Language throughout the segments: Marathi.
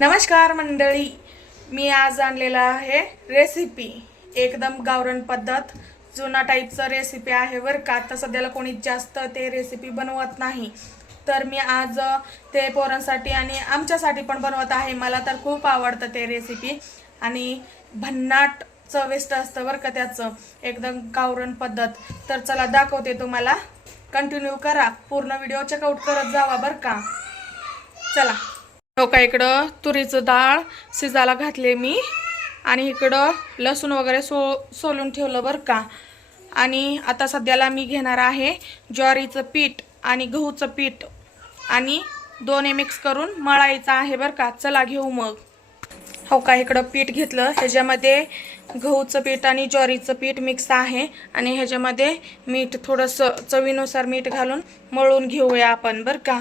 नमस्कार मंडळी. मी आज आणलेला आहे रेसिपी एकदम गावरण पद्धत. जुना टाईपचं रेसिपी आहे बरं का. आता सध्याला कोणी जास्त ते रेसिपी बनवत नाही. तर मी आज ते पोरांसाठी आणि आमच्यासाठी पण बनवत आहे. मला तर खूप आवडतं ते रेसिपी आणि भन्नाट चविष्ट असतं बरं का त्याचं. एकदम गावरण पद्धत. तर चला दाखवते तुम्हाला. कंटिन्यू करा. पूर्ण व्हिडिओ चेकआउट करत जावा बरं का. चला. हो का इकडं तुरीचं डाळ शिजायला घातले मी. आणि इकडं लसूण वगैरे सो सोलून ठेवलं बरं का. आणि आता सध्याला मी घेणार आहे ज्वारीचं पीठ आणि गहूचं पीठ. आणि दोन्ही मिक्स करून मळायचं आहे बरं का. चला घेऊ मग. हो का इकडं पीठ घेतलं. ह्याच्यामध्ये गहूचं पीठ आणि ज्वारीचं पीठ मिक्स आहे. आणि ह्याच्यामध्ये मीठ थोडंसं चवीनुसार मीठ घालून मळून घेऊया आपण बरं का.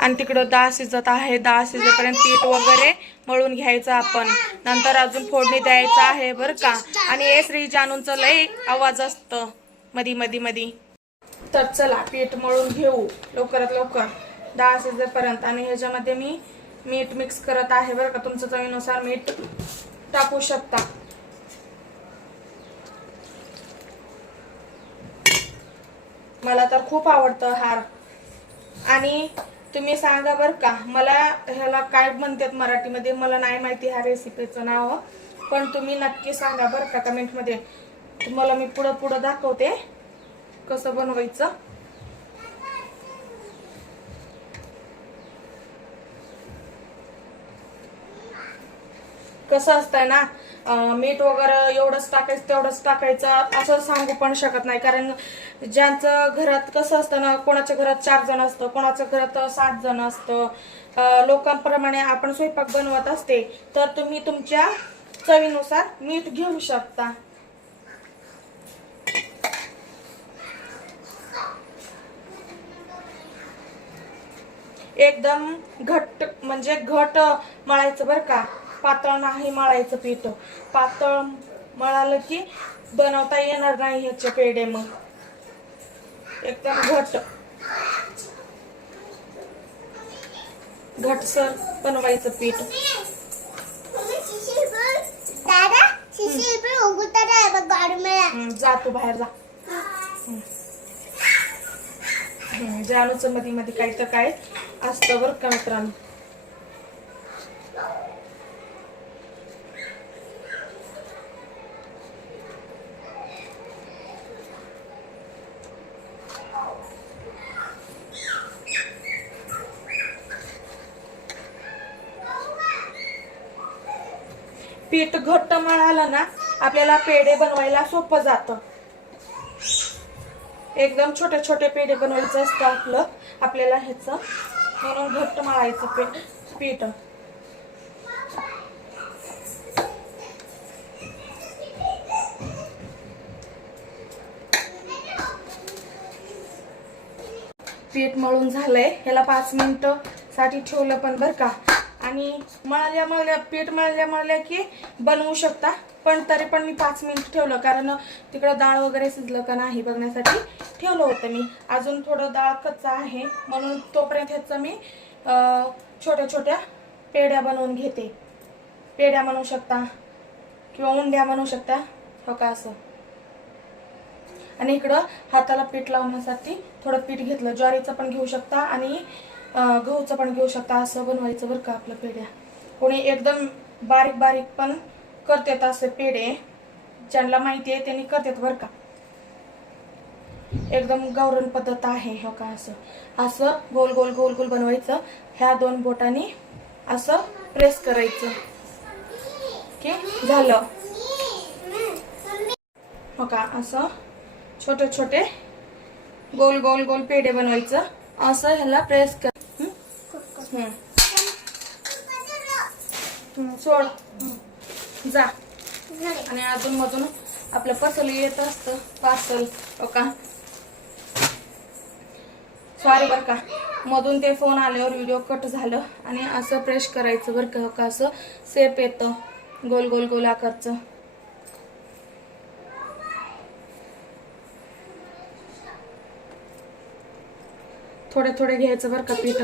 आणि तिकडं डाळ शिजत आहे डाळ शिजेपर्यंत पीठ वगैरे मळून घ्यायचं आपण. नंतर अजून फोडणी द्यायचं आहे बरं का? आणि ए श्री जानूंचं लय आवाज असतं. मधी मधी मधी. तर चला पीठ मळून घेऊ. लवकरात लवकर. डाळ शिजेपर्यंत आणि ह्याच्यामध्ये मी मीठ मिक्स करत आहे बरं का? तुमच्या चवीनुसार मीठ टाकू शकता. मला तर खूप आवडतं हार. आणि तुम्ही सांगा बरं का मला ह्याला काय म्हणतात मराठीमध्ये? मला नाही माहिती ह्या रेसिपीचं नाव पण तुम्ही नक्की सांगा बरं का कमेंटमध्ये तुम्हाला मी पुढं पुढं दाखवते कसं बनवायचं. कसं असतंय ना मीठ वगैरे एवढंच टाकायचं तेवढंच टाकायचं असं सांगू पण शकत नाही. कारण ज्यांचं घरात कसं असतं ना कोणाच्या घरात चार जण असतं कोणाच्या घरात सात जण असतं. लोकांप्रमाणे आपण स्वयंपाक बनवत असते तर तुम्ही तुमच्या चवीनुसार मीठ घेऊ शकता. एकदम घट्ट म्हणजे घट मळायचं बरं का. पातळ नाही मळायचं पीठ. पातळ मळालं की बनवता येणार नाही ह्याचे पेढे मग. एकदम घट. घटसर बनवायचं पीठ. दादा शिशी पण उगवतात आहे बघ गाडमेळा हम्म, जा तू बाहेर जा. जानूचं मध्ये मध्ये काही तर काय असतं बरं का मित्रांनो? पीठ घट्ट मळालं ना आपल्याला पेढे बनवायला सोपं जातं. एकदम छोटे छोटे पेढे बनवायचं असतं आपलं. आपल्याला ह्याचं म्हणून घट्ट मळायचं पीठ पीठ. पीठ मळून झालंय. ह्याला पाच मिनिटं साठी ठेवलं पण बरं का. आणि मळल्या मळल्या पीठ मळल्या मळल्या की बनवू शकता. पण तरी पण मी पाच मिनिट ठेवलं कारण तिकडं डाळ वगैरे शिजलं का नाही बघण्यासाठी ठेवलं होतं मी. अजून थोडं डाळ कच्चा आहे म्हणून तोपर्यंत ह्याचं मी अं, छोट्या छोट्या पेढ्या बनवून घेते. पेढ्या म्हणू शकता किंवा उंड्या म्हणू शकता हो का असं. आणि इकडं हाताला पीठ लावण्यासाठी थोडं पीठ घेतलं. ज्वारीचं पण घेऊ शकता आणि गहूचं पण घेऊ शकता असं बनवायचं बरं का आपलं पेढ्या. कोणी एकदम बारीक बारीक पण करतात असे पेढे. ज्यांना माहिती आहे त्यांनी करतात बरं का. एकदम गावरण पद्धत आहे हो का असं. असं गोल गोल गोल गोल बनवायचं. ह्या दोन बोटांनी असं प्रेस करायचं. की झालं. हो का? असं छोटे छोटे गोल गोल गोल पेढे बनवायचं. असं ह्याला प्रेस कर सोड. जा. आणि अजून मधून आपलं पार्सल येत असतं. पार्सल हो का? सॉरी बरं का. मधून ते फोन आल्यावर व्हिडिओ कट झालं आणि असं प्रेश करायचं बरं का हो का? असं सेप येतं. गोल गोल गोल आकारचं. थोडे थोडे घ्यायचं बरं का पीठ.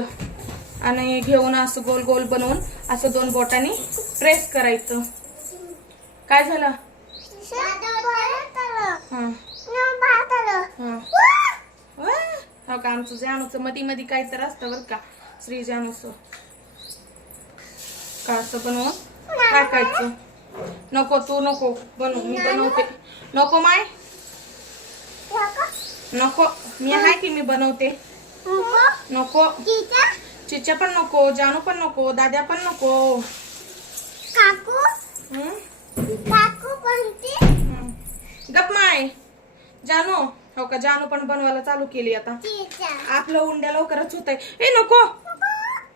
आणि घेऊन असं गोल गोल बनवून असं दोन बोटाने प्रेस करायचं. काय झालं? हां. का आमचं जानूचं मधी मधी काय तर असतं बरं का श्री जानूचं. का असं बनवून टाकायचं. नको तू नको बनव मी बनवते. नको माय. नको. मी आहे की मी बनवते? नको. चिच्या पण नको जानू पण नको दाद्या पण नको. काकू? काकू कोणती. गप माय. जानू. हो का जानू पण बनवायला चालू केली आता. आपलं उंड्या लवकरच होत आहे ए नको.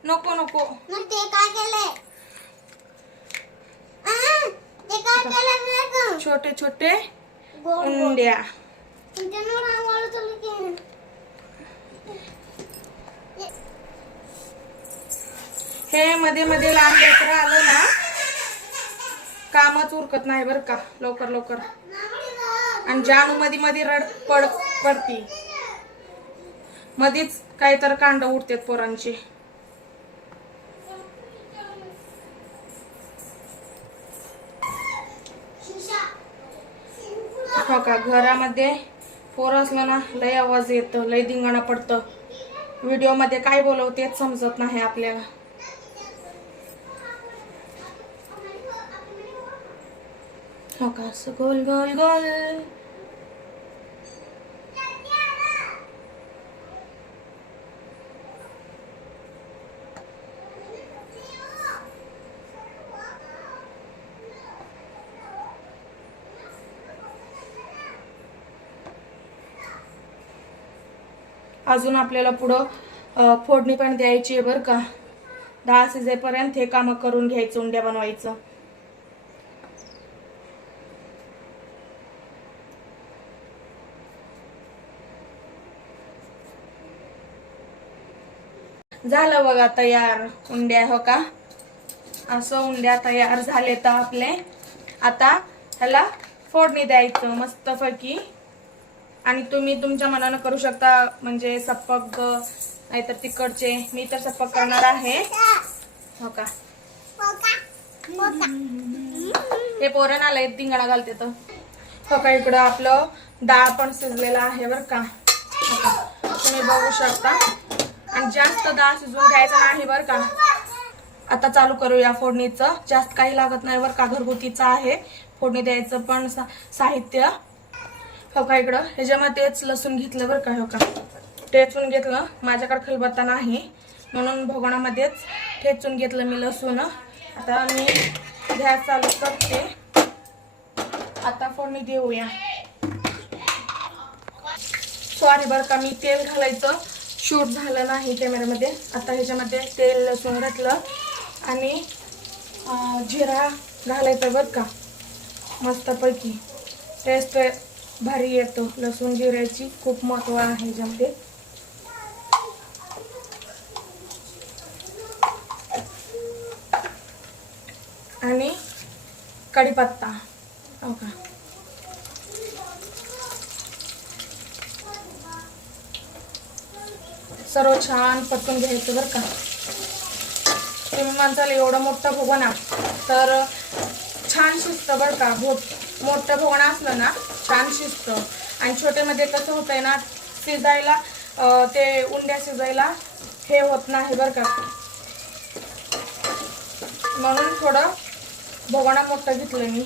नको नको. ते काय केलंय? छोटे छोटे. उंड्या त्याच्यानं रांगोळी तुम्ही केली. हे मध्ये मध्ये लहान लेकरं आलं ना कामच उरकत नाही बरं का लवकर लवकर. आणि जानू मधी मध्ये रड पड पडती. मध्येच काहीतर कांड उठतात पोरांची. हो का घरामध्ये पोर असलं ना लय आवाज येतं लय धिंगाणा पडतं. व्हिडिओमध्ये काय बोलवतेच समजत नाही आपल्याला. हो असं गोल गोल गोल अजून आपल्याला पुढं फोडणी पण द्यायची आहे बरं का. दहा शिजेपर्यंत हे कामं करून घ्यायचं उंड्या बनवायचं. झालं बघा तयार उंड्या हो का? असं उंड्या तयार झाले तर आपले. आता ह्याला फोडणी द्यायचं मस्तपैकी. आणि तुम्ही तुमच्या मनानं करू शकता म्हणजे सप्पक नाहीतर तिकडचे मी तर सप्पक करणार आहे. हो का? हे पोरण आलंय धिंगाणा घालते तर हो का इकडं आपलं डाळ पण शिजलेलं आहे बरं का? हो तुम्ही बघू शकता. आणि जास्त डाळ शिजवून घ्यायचं नाही बरं का. आता चालू करूया फोडणीचं. जास्त काही लागत नाही बरं का घरगुतीचं आहे. फोडणी द्यायचं पण सा- साहित्य. हो का इकडं? ह्याच्यामध्येच लसूण घेतलं बरं का हो का? ठेचून घेतलं. माझ्याकडे खलबत्ता नाही. म्हणून भोगणामध्येच ठेचून घेतलं मी लसूण. आता मी गॅस चालू करते. आता फोडणी देऊया. सॉरी बरं का मी तेल घालायचं. शूट झालं नाही कॅमेऱ्यामध्ये. आता ह्याच्यामध्ये तेल लसूण घातलं आणि जिरा घालायचं बरं का. मस्तपैकी. टेस्ट भारी येतो. लसूण जिऱ्याची खूप महत्त्व आहे ह्याच्यामध्ये. आणि कढीपत्ता. हो का. सर्व छान पटकून घ्यायचं बरं का. तुम्ही म्हणताल एवढं मोठं भगोना तर छान शिजतं बरं का. भो मोठं भोगणं असलं ना छान शिजतं आणि छोटेमध्ये कसं होतंय ना शिजायला ते उंड्या शिजायला हे होत नाही बरं का. म्हणून थोडं भोगणा मोठं घेतलं मी.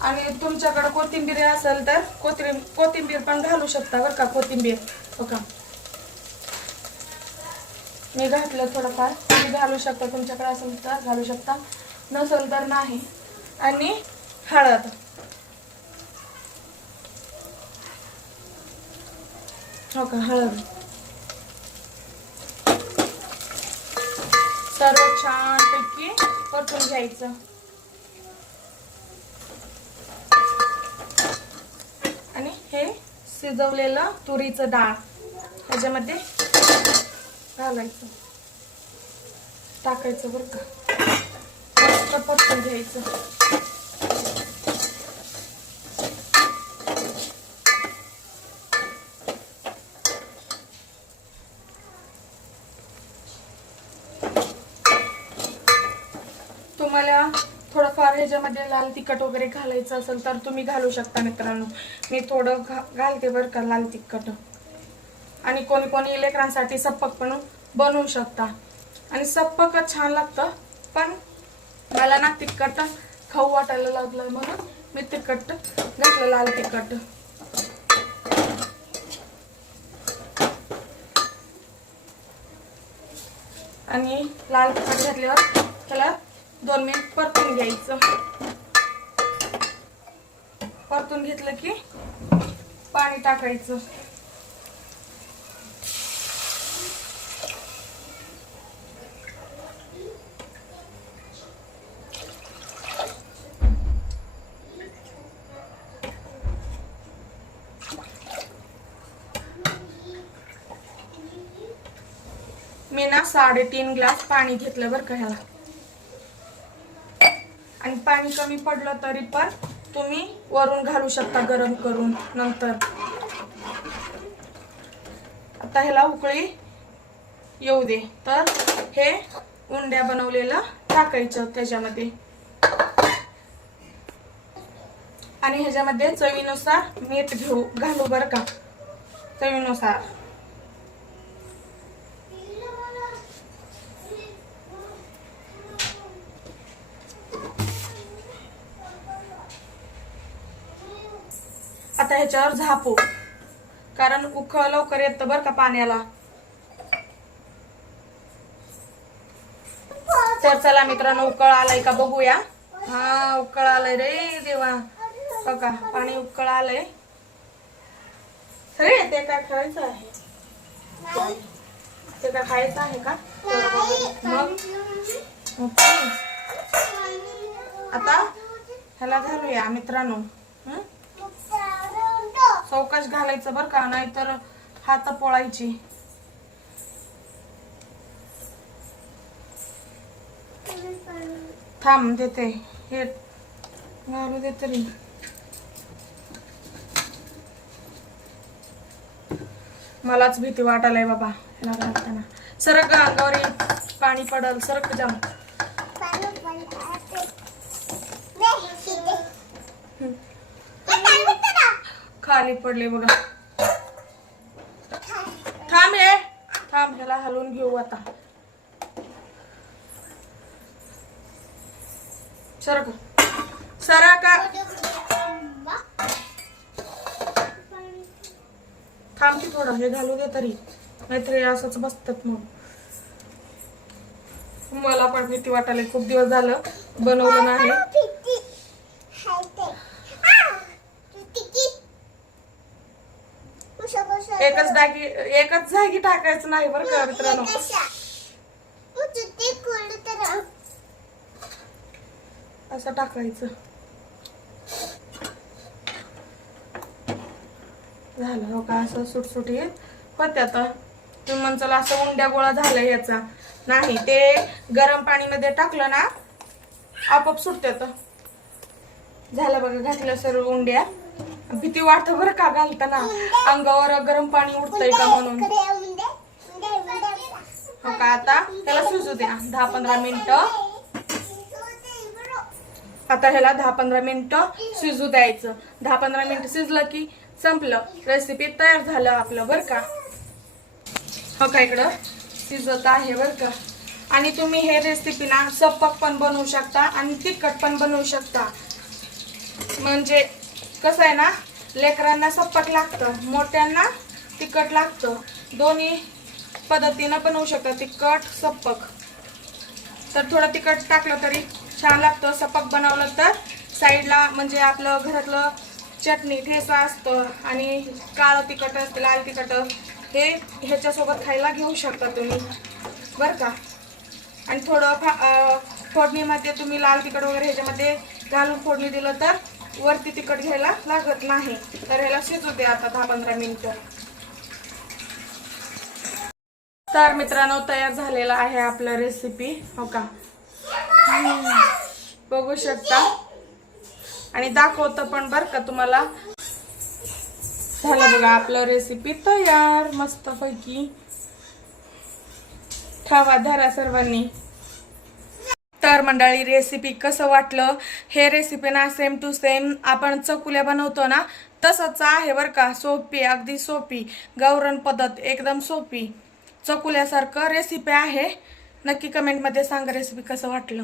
आणि तुमच्याकडे कोथिंबीर असेल तर कोथिंबीर कोथिंबीर पण घालू शकता बरं का कोथिंबीर. हो का? मी घातलं थोडंफार. तुम्ही घालू शकता तुमच्याकडे असेल तर घालू शकता. नसेल तर नाही. आणि हळद. हो का हळद. सर्व छानपैकी परतून घ्यायचं. शिजवलेलं तुरीचं डाळ. ह्याच्यामध्ये घालायचं. टाकायचं बरं का. मस्त पटकन घ्यायचं. तुम्हाला थोडंफार ह्याच्यामध्ये लाल तिखट वगैरे घालायचं असेल तर तुम्ही घालू शकता मित्रांनो. मी थोडं घा घालते बरं का लाल तिखट. आणि कोणी कोणी लेकरांसाठी सप्पक पण बनवू शकता. आणि सप्पकच छान लागतं पण मला ना तिखट खाऊ वाटायला लागलं म्हणून मी तिखट घातलं लाल तिखट. आणि लाल तिखट घातल्यावर त्याला दोन मिनिट परतून घ्यायचं. परतून घेतलं की पाणी टाकायचं. मी ना साडेतीन ग्लास पाणी घेतलं बरं का ह्याला. आणि पाणी कमी पडलं तरी पण तुम्ही वरून घालू शकता गरम करून नंतर. आता ह्याला उकळी येऊ दे. तर हे उंड्या बनवलेलं टाकायचं त्याच्यामध्ये. आणि ह्याच्यामध्ये चवीनुसार मीठ घेऊ घालू बरं का? चवीनुसार. आता ह्याच्यावर झापू. कारण उकळ लवकर येतं बरं का पाण्याला. तर चला मित्रांनो उकळ आलाय का बघूया. हा उकळ आलाय रे देवा. बघा पाणी उकळ आलंय. खरे ते काय खायचं आहे? ते काय खायचं आहे का? मग? आता ह्याला घालूया मित्रांनो. चौकश घालायचं बरं का नाहीतर हात पोळायची. थांब देते. हे घालू दे तरी. मलाच भीती वाटायलाय बाबा ह्याला घालताना सरक अंगावर पाणी पडल सरक जाम खाली पडले बघा. थांब हे. थांब ह्याला हलवून घेऊ आता. सरक. सरका थांब की थोडं हे घालू दे तरी. नाहीतरी हे असंच बसतात मग. मला पण भीती वाटायला खूप दिवस झालं बनवलं नाही. एकच डागी एकच जागी टाकायचं नाही बरं का मित्रांनो. असं टाकायचं. झालं हो का असं सुटसुटीत. होते आता. तुम्ही म्हणचाल असं उंड्या गोळा झाला याचा. नाही ते गरम पाणीमध्ये टाकलं ना आपोआप सुटत्यात झालं बघा घातलं सर्व उंड्या. भीती वाटतं बरं का घालताना? अंगावर गरम पाणी उठतंय का म्हणून? हो का आता? त्याला शिजू द्या. दहा पंधरा मिनिट. आता ह्याला दहा पंधरा मिनिटं शिजू द्यायचं. दहा पंधरा मिनिटं शिजलं की संपलं. रेसिपी तयार झालं आपलं बरं का? हो का इकडं? शिजत आहे बरं का? आणि तुम्ही हे रेसिपीला सपक पण बनवू शकता आणि तिखट पण बनवू शकता. म्हणजे कसं आहे ना लेकरांना सप्पट लागतं मोठ्यांना तिखट लागतं. दोन्ही पद्धतीनं बनवू शकतं तिखट सप्पक. तर थोडं तिखट टाकलं तरी छान लागतं. सपक बनवलं तर साईडला म्हणजे आपलं घरातलं चटणी ठेसा असतं आणि काळं तिखट असतं लाल तिखट हे ह्याच्यासोबत खायला घेऊ शकता तुम्ही. बरं का? आणि थोडं फा फोडणीमध्ये तुम्ही लाल तिखट वगैरे ह्याच्यामध्ये घालून फोडणी दिलं तर वरती तिखट घ्यायला लागत नाही. तर ह्याला शिजू दे आता दहा पंधरा मिनिटं. तर मित्रांनो तयार झालेला आहे आपलं रेसिपी हो का? बघू शकता. आणि दाखवतं पण बर का तुम्हाला. झालं बघा आपलं रेसिपी तयार मस्त पैकी खावा धरा सर्वांनी. नमस्कार मंडळी रेसिपी कसं वाटलं? हे रेसिपी ना सेम टू सेम आपण चकुल्या बनवतो ना तसंच आहे बरं का. सोपी अगदी सोपी. गावरण पद्धत एकदम सोपी. चकुल्यासारखं रेसिपी आहे. नक्की कमेंटमध्ये सांगा रेसिपी कसं वाटलं.